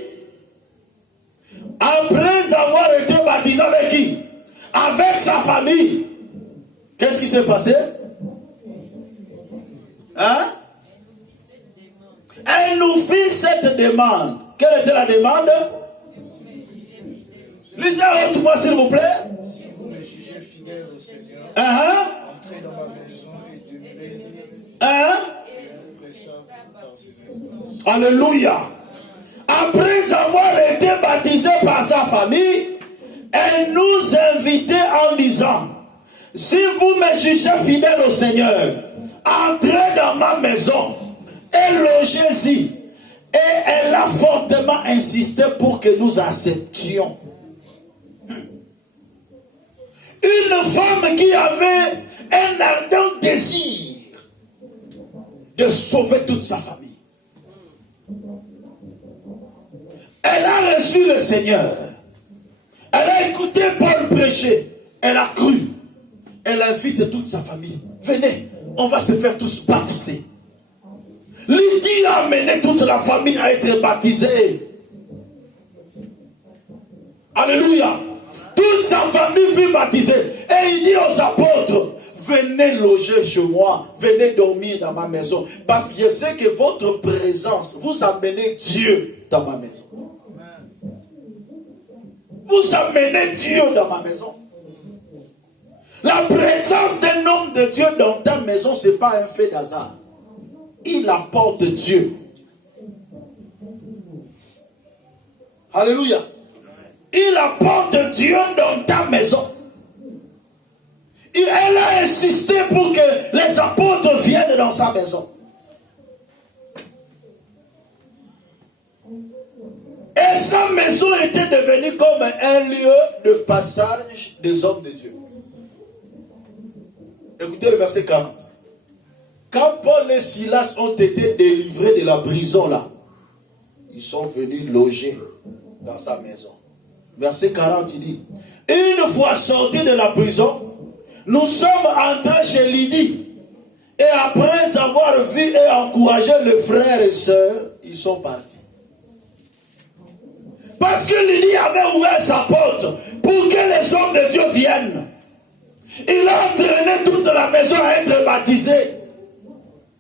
après avoir été baptisée avec qui? Avec sa famille. Qu'est-ce qui s'est passé? Hein? Elle nous fit cette demande. Quelle était la demande? Lisez à haute voix, s'il vous plaît. Si vous me jugez fidèle au Seigneur, entrez dans ma maison et demeurez-y. Alléluia. Après avoir été baptisée par sa famille, elle nous invitait en disant, si vous me jugez fidèle au Seigneur, entrez dans ma maison et logez-y. Et elle a fortement insisté pour que nous acceptions. Une femme qui avait un ardent désir de sauver toute sa famille. Elle a reçu le Seigneur. Elle a écouté Paul prêcher. Elle a cru. Elle invite toute sa famille. Venez, on va se faire tous baptiser. Lydie a amené toute la famille à être baptisée. Alléluia. Toute sa famille fut baptisée. Et il dit aux apôtres, venez loger chez moi, venez dormir dans ma maison. Parce que je sais que votre présence, vous amenez Dieu dans ma maison. Vous amenez Dieu dans ma maison. La présence d'un homme de Dieu dans ta maison, ce n'est pas un fait d'hasard. Il apporte Dieu. Alléluia. Il apporte Dieu dans ta maison. Et elle a insisté pour que les apôtres viennent dans sa maison. Et sa maison était devenue comme un lieu de passage des hommes de Dieu. Écoutez le verset 40. Quand Paul et Silas ont été délivrés de la prison là, ils sont venus loger dans sa maison. Verset 40, il dit, une fois sortis de la prison, nous sommes entrés chez Lydie. Et après avoir vu et encouragé les frères et sœurs, ils sont partis. Parce que Lydie avait ouvert sa porte pour que les hommes de Dieu viennent. Il a entraîné toute la maison à être baptisée.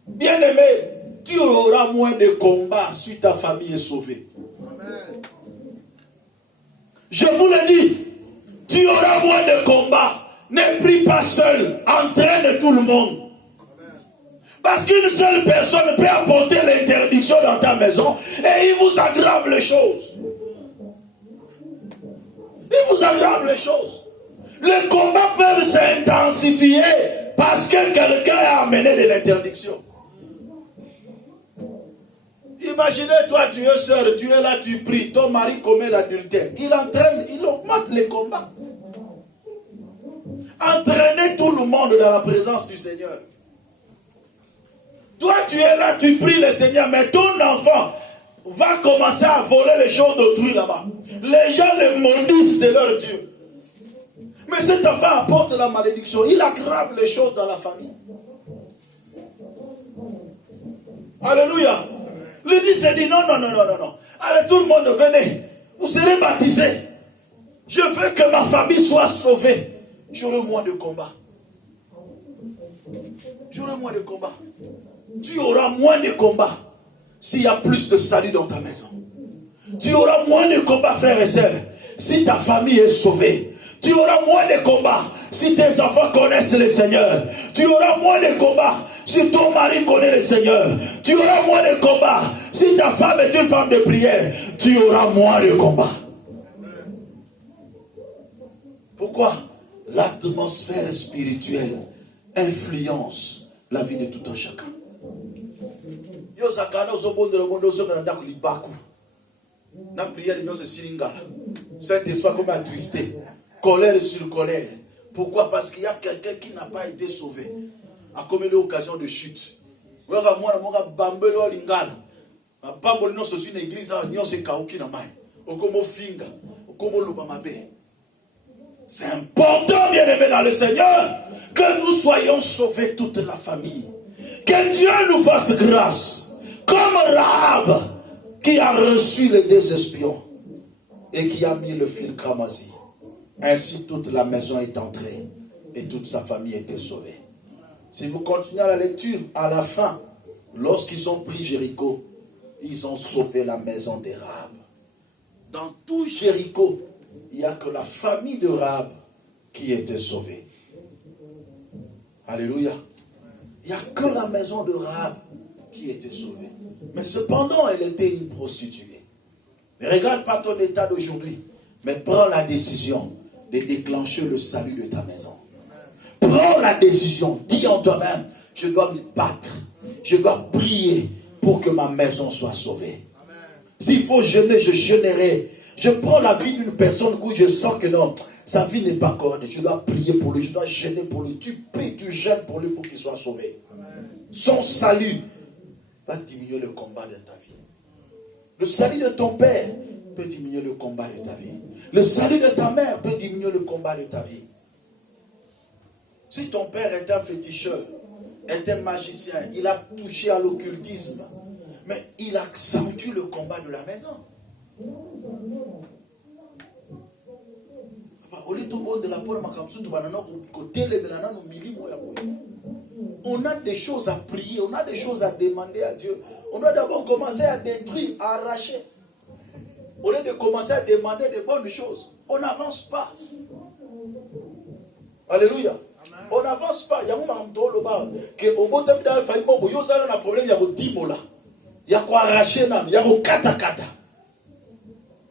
Bien-aimé, tu auras moins de combats si ta famille est sauvée. Amen. Je vous le dis, tu auras moins de combats. Ne prie pas seul, entraîne tout le monde. Amen. Parce qu'une seule personne peut apporter l'interdiction dans ta maison et il vous aggrave les choses. Il vous aggrave les choses. Les combats peuvent s'intensifier parce que quelqu'un a amené de l'interdiction. Imaginez, toi, tu es sœur, tu es là, tu pries, ton mari commet l'adultère. Il augmente les combats. Entraînez tout le monde dans la présence du Seigneur. Toi, tu es là, tu pries le Seigneur, mais ton enfant va commencer à voler les choses d'autrui là-bas. Les gens les maudissent de leur Dieu. Mais cet enfant apporte la malédiction. Il aggrave les choses dans la famille. Alléluia. L'église s'est dit non. Allez, tout le monde, venez. Vous serez baptisés. Je veux que ma famille soit sauvée. J'aurai moins de combats. J'aurai moins de combats. Tu auras moins de combats s'il y a plus de salut dans ta maison. Tu auras moins de combats, frères et sœurs, si ta famille est sauvée. Tu auras moins de combats si tes enfants connaissent le Seigneur. Tu auras moins de combats si ton mari connaît le Seigneur. Tu auras moins de combats si ta femme est une femme de prière. Tu auras moins de combats. Pourquoi? L'atmosphère spirituelle influence la vie de tout un chacun. La prière de Saint-Esprit comme attristé. Colère sur colère. Pourquoi? Parce qu'il y a quelqu'un qui n'a pas été sauvé. A commis l'occasion de chute. Moi, c'est une église. C'est important, bien-aimé dans le Seigneur, que nous soyons sauvés toute la famille. Que Dieu nous fasse grâce. Comme Rahab, qui a reçu les deux espions et qui a mis le fil Kramazi. Ainsi toute la maison est entrée et toute sa famille était sauvée. Si vous continuez à la lecture, à la fin, lorsqu'ils ont pris Jéricho, ils ont sauvé la maison de Rahab. Dans tout Jéricho, il n'y a que la famille de Rahab qui était sauvée. Alléluia. Il n'y a que la maison de Rahab qui était sauvée. Mais cependant, elle était une prostituée. Ne regarde pas ton état d'aujourd'hui, mais prends la décision de déclencher le salut de ta maison. Prends la décision, dis en toi-même, je dois me battre, je dois prier pour que ma maison soit sauvée. S'il faut jeûner, je jeûnerai. Je prends la vie d'une personne où je sens que non, sa vie n'est pas correcte. Je dois prier pour lui, je dois jeûner pour lui. Tu pries, tu jeûnes pour lui pour qu'il soit sauvé. Son salut va diminuer le combat de ta vie. Le salut de ton père peut diminuer le combat de ta vie. Le salut de ta mère peut diminuer le combat de ta vie. Si ton père est un féticheur, est un magicien, il a touché à l'occultisme, mais il accentue le combat de la maison. On a des choses à prier, on a des choses à demander à Dieu. On doit d'abord commencer à détruire, à arracher. Au lieu de commencer à demander de bonnes choses, on n'avance pas. Alléluia. On n'avance pas. Il y a un moment que au bout de la famille, il y a un problème, il y a un timola. Il y a quoi arracher, il y a un kata.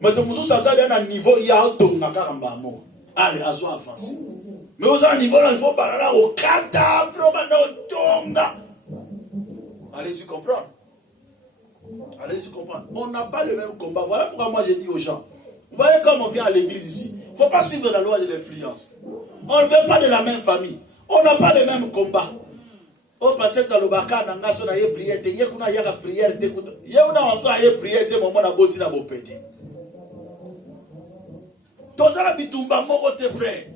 Mais de mon ça a un niveau, il y a un ton à Karambamo. Allez, à soi avancer. Mais aux un niveau, il faut parler au kata, tonga. Allez-y comprendre. Allez-y comprendre. On n'a pas le même combat. Voilà pourquoi moi j'ai dit aux gens. Vous voyez comme on vient à l'église ici. Il ne faut pas suivre la loi de l'influence. On ne veut pas de la même famille. On n'a pas le même combat. On passe dans le baka, on a une prière. Il y a une prière. Il y a une prière. Moment na boti na bopete. Tous les bitumba moko te frère.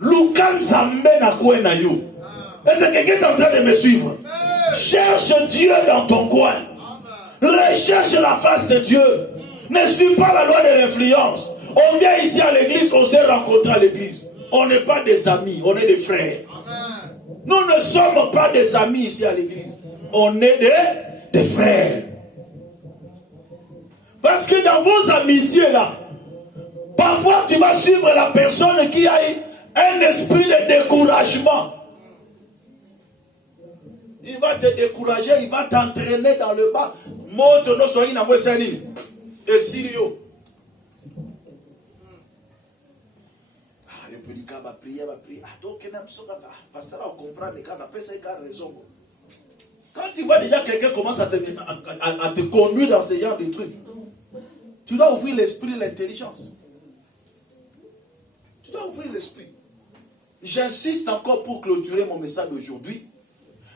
Lukan Zambe na kwe na yo. Est-ce que quelqu'un est en train de me suivre? Cherche Dieu dans ton coin. Recherche la face de Dieu. Ne suis pas la loi de l'influence. On vient ici à l'église, on s'est rencontré à l'église. On n'est pas des amis, on est des frères. Nous ne sommes pas des amis ici à l'église. On est des frères. Parce que dans vos amitiés là, parfois tu vas suivre la personne qui a un esprit de découragement. Il va te décourager, il va t'entraîner dans le bas. Moto no soyi na mwesani. Et Sirio. Ah, il peut dire qu'il va prier, va prier. Ah, donc, parce que là, on comprend les cas, après ça, il a raison. Quand tu vois déjà quelqu'un commence à te conduire dans ce genre de trucs, tu dois ouvrir l'esprit, l'intelligence. Tu dois ouvrir l'esprit. J'insiste encore pour clôturer mon message d'aujourd'hui.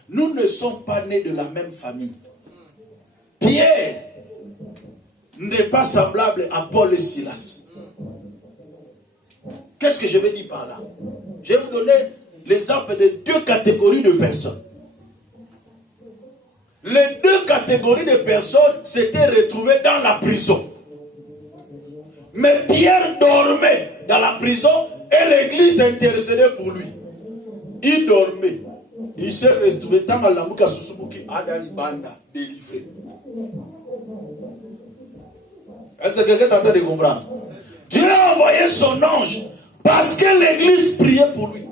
Nous ne sommes pas nés de la même famille. Pierre n'est pas semblable à Paul et Silas. Qu'est-ce que je veux dire par là? Je vais vous donner l'exemple de deux catégories de personnes. Les deux catégories de personnes s'étaient retrouvées dans la prison. Mais Pierre dormait dans la prison et l'église intercédait pour lui. Il dormait. Il s'est retrouvé dans la mouka susumuki adali banda délivré. Est-ce que quelqu'un est en train de comprendre? Dieu a envoyé son ange parce que l'église priait pour lui.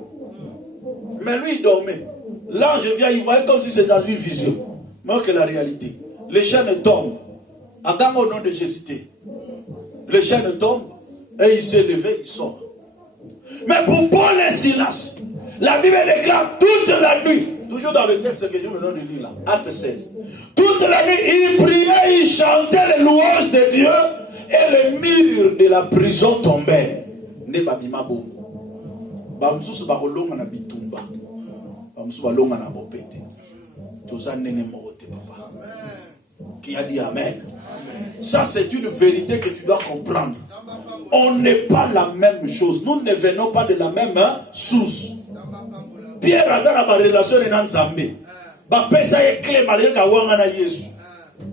Mais lui il dormait. L'ange vient, il voyait comme si c'était dans une vision. Mais que la réalité. Les chaînes tombent. Adam au nom de Jésus. Les chaînes tombent et il s'est levé, il sort. Mais pour Paul et Silas, la Bible déclare toute la nuit, toujours dans le texte que je me donne de lire là, Acte 16. Toute la nuit, ils priaient, ils chantaient les louanges de Dieu et les murs de la prison tombèrent. Ne babima bongo. Bamsusu bakolonga na bitumba. Bamsusu balonga na bopete. Toza nenge mokote papa. Qui a dit amen. Ça c'est une vérité que tu dois comprendre. On n'est pas la même chose. Nous ne venons pas de la même source. Pierre a ma relation de Nanzambe. Ba pesa ye clé malika wanga na Yesu.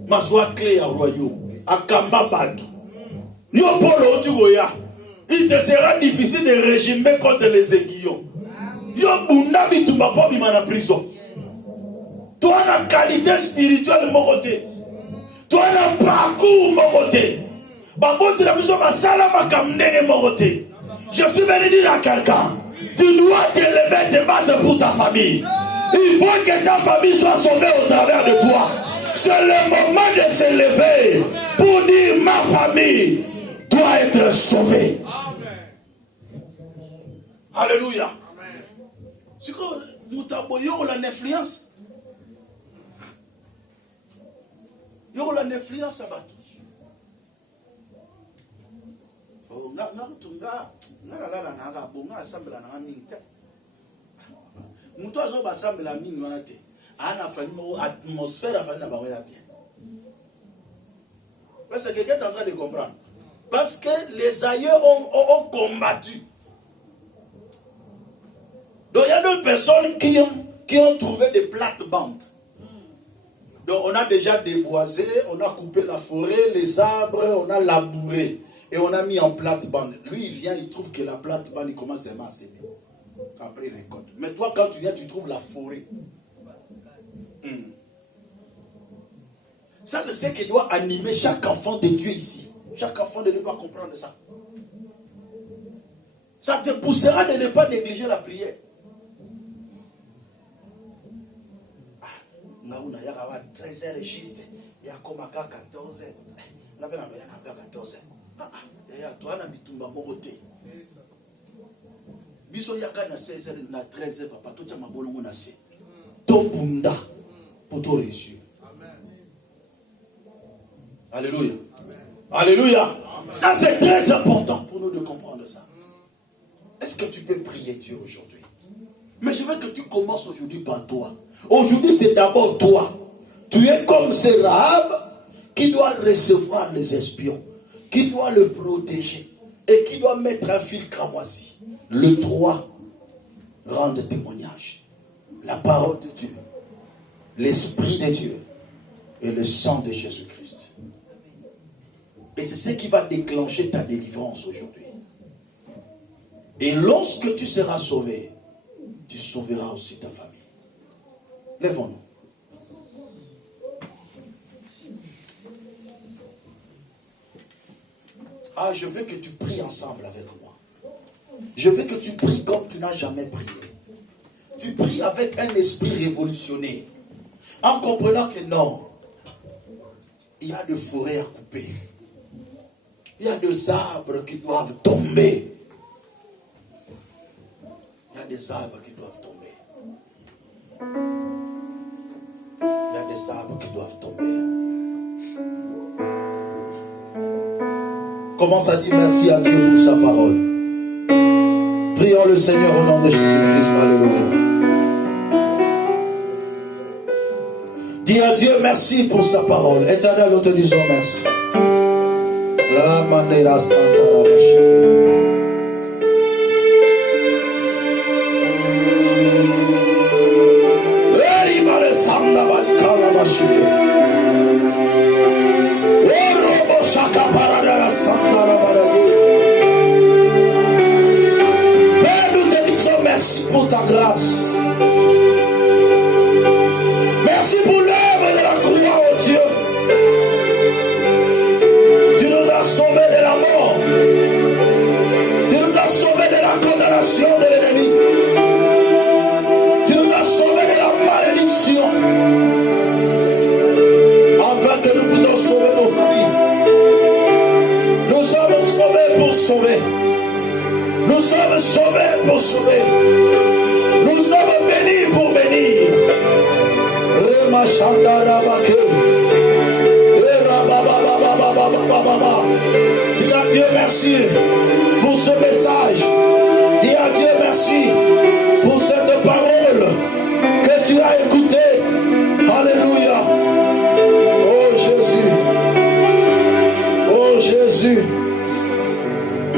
Mazwa clé ya royaume. Akamba batu. Yo polo otugoya. Il te sera difficile de régimer contre les aiguillons. Yo bunda bitumba po bima na prison. Toi na qualité spirituelle mon côté. Toi na parcours mon côté. Baboti na biso basala makamnenge mon côté. Je suis venu dire à quelqu'un, tu dois te lever, te battre pour ta famille. Il faut que ta famille soit sauvée au travers de toi. C'est le moment de se lever pour dire ma famille doit être sauvée. Alléluia. C'est que nous t'aboyons l'influence. Il y a l'influence à battre. Parce que quelqu'un est en train de comprendre. Parce que les aïeux ont combattu. Donc il y a d'autres personnes qui ont trouvé des plates-bandes. Donc on a déjà déboisé, on a coupé la forêt, les arbres, on a labouré. Et on a mis en plate-bande. Lui, il vient, il trouve que la plate-bande, il commence à s'aimer. Après, il récolte. Mais toi, quand tu viens, tu trouves la forêt. Ça, c'est ce qui doit animer chaque enfant de Dieu ici. Chaque enfant de Dieu doit comprendre ça. Ça te poussera de ne pas négliger la prière. Il y a 13h juste. Il y a comme 14h. Il y a 14h. Toi, na bitumba mogote. Biso yaka na 16h na 13h papa to tya mabolongo na se. To bunda pour to réussir. Alléluia. Alléluia. Ça c'est très important pour nous de comprendre ça. Est-ce que tu peux prier Dieu aujourd'hui? Mais je veux que tu commences aujourd'hui par toi. Aujourd'hui c'est d'abord toi. Tu es comme ces Rahab qui doit recevoir les espions, qui doit le protéger et qui doit mettre un fil cramoisi. Le 3 rend témoignage. La parole de Dieu, l'Esprit de Dieu et le sang de Jésus-Christ. Et c'est ce qui va déclencher ta délivrance aujourd'hui. Et lorsque tu seras sauvé, tu sauveras aussi ta famille. Lèvons-nous. Ah, je veux que tu pries ensemble avec moi. Je veux que tu pries comme tu n'as jamais prié. Tu pries avec un esprit révolutionnaire. En comprenant que non, il y a des forêts à couper. Il y a des arbres qui doivent tomber. Il y a des arbres qui doivent tomber. Il y a des arbres qui doivent tomber. Commence à dire merci à Dieu pour sa parole. Prions le Seigneur au nom de Jésus-Christ. Alléluia. Dis à Dieu merci pour sa parole. Éternel, nous te disons merci. Père, nous te disons merci pour ta grâce. Merci pour l'œuvre de la croix, oh Dieu. Tu nous as sauvés de la mort. Tu nous as sauvés de la condamnation de l'ennemi. Tu nous as sauvés de la malédiction. Afin que nous puissions sauver nos familles. Nous sommes sauvés pour sauver. Nous sommes sauvés pour sauver. Nous sommes bénis pour bénir. Dis à Dieu merci pour ce message. Dis à Dieu merci pour cette parole que tu as écoutée. Alléluia. Oh Jésus. Oh Jésus.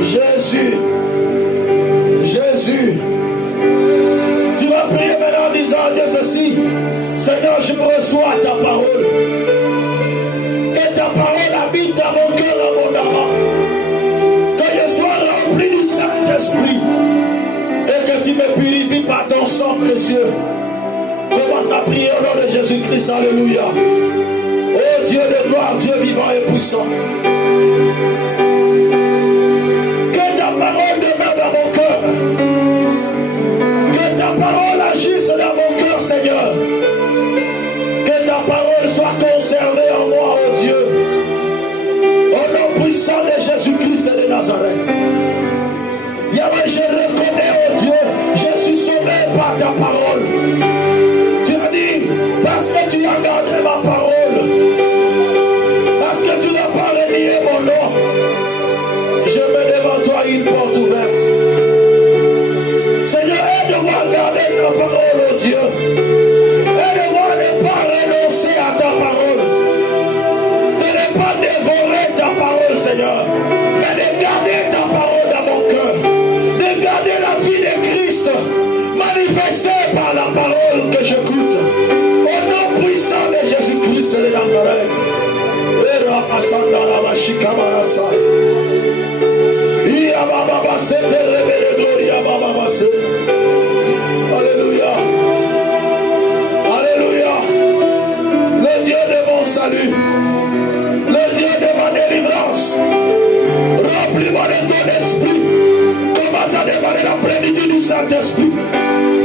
Jésus. Jésus. Tu vas prier maintenant en disant à Dieu ceci. Seigneur, je reçois ta parole. Et ta parole habite dans mon cœur, dans mon âme. Que je sois rempli du Saint-Esprit. Et que tu me purifies par ton sang précieux. Commence à prier au nom de Jésus-Christ. Alléluia. Oh Dieu de gloire, Dieu vivant et puissant. Que ta parole demeure dans mon cœur. Que ta parole agisse dans mon cœur, Seigneur. Que ta parole soit conservée en moi, oh Dieu. Au nom puissant de Jésus-Christ et de Nazareth. Yahweh, je reconnais, oh Dieu, je suis sauvé par ta parole. Tu as dit, parce que tu as gardé ma parole, parce que tu n'as pas renié mon nom, je mets devant toi une porte ouverte. Seigneur, aide-moi à garder ta parole, oh Dieu. Aide-moi à ne pas renoncer à ta parole. De ne pas dévorer ta parole, Seigneur. Mais de garder ta parole dans mon cœur. De garder la vie de Christ manifestée par la parole que j'écoute. Au nom puissant de Jésus-Christ et de Nazareth. Alléluia. Alléluia. Le Dieu de mon salut. Le Dieu de ma délivrance. Remplis-moi de ton esprit. Commence à demander la plénitude du Saint-Esprit.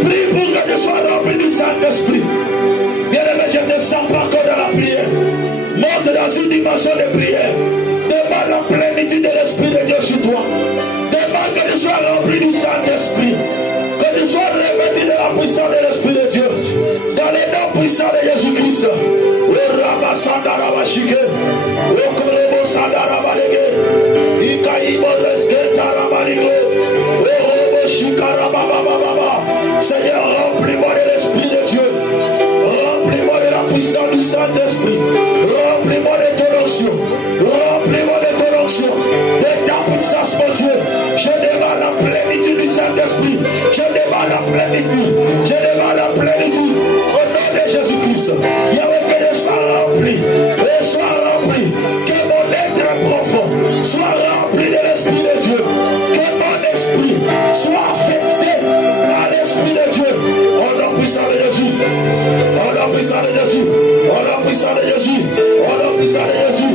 Prie pour que je sois rempli du Saint-Esprit. Bien-aimé, je ne te sens pas encore dans la prière. Monte dans une dimension de prière. Demande la plénitude de l'Esprit de Dieu sur toi. Demande que tu sois rempli du Saint-Esprit. Que tu sois revêtu de la puissance de l'Esprit de Dieu. Dans les noms puissants de Jésus-Christ. Seigneur, remplis-moi de l'Esprit de Dieu. Remplis-moi de la puissance du Saint-Esprit. Remplis-moi de ton onction. Remplis-moi de ton onction. De ta puissance, mon Dieu. Je demande la plénitude du Saint-Esprit. Je demande la plénitude. Je demande la plénitude. Au nom de Jésus-Christ. Yahweh, que je sois rempli. Et sois rempli. Que mon être profond soit rempli de l'Esprit de Dieu. Que mon esprit soit affecté à l'Esprit de Dieu. Au nom puissant de Jésus. Au nom puissant de Jésus. Au nom puissant de Jésus. Au nom puissant de Jésus.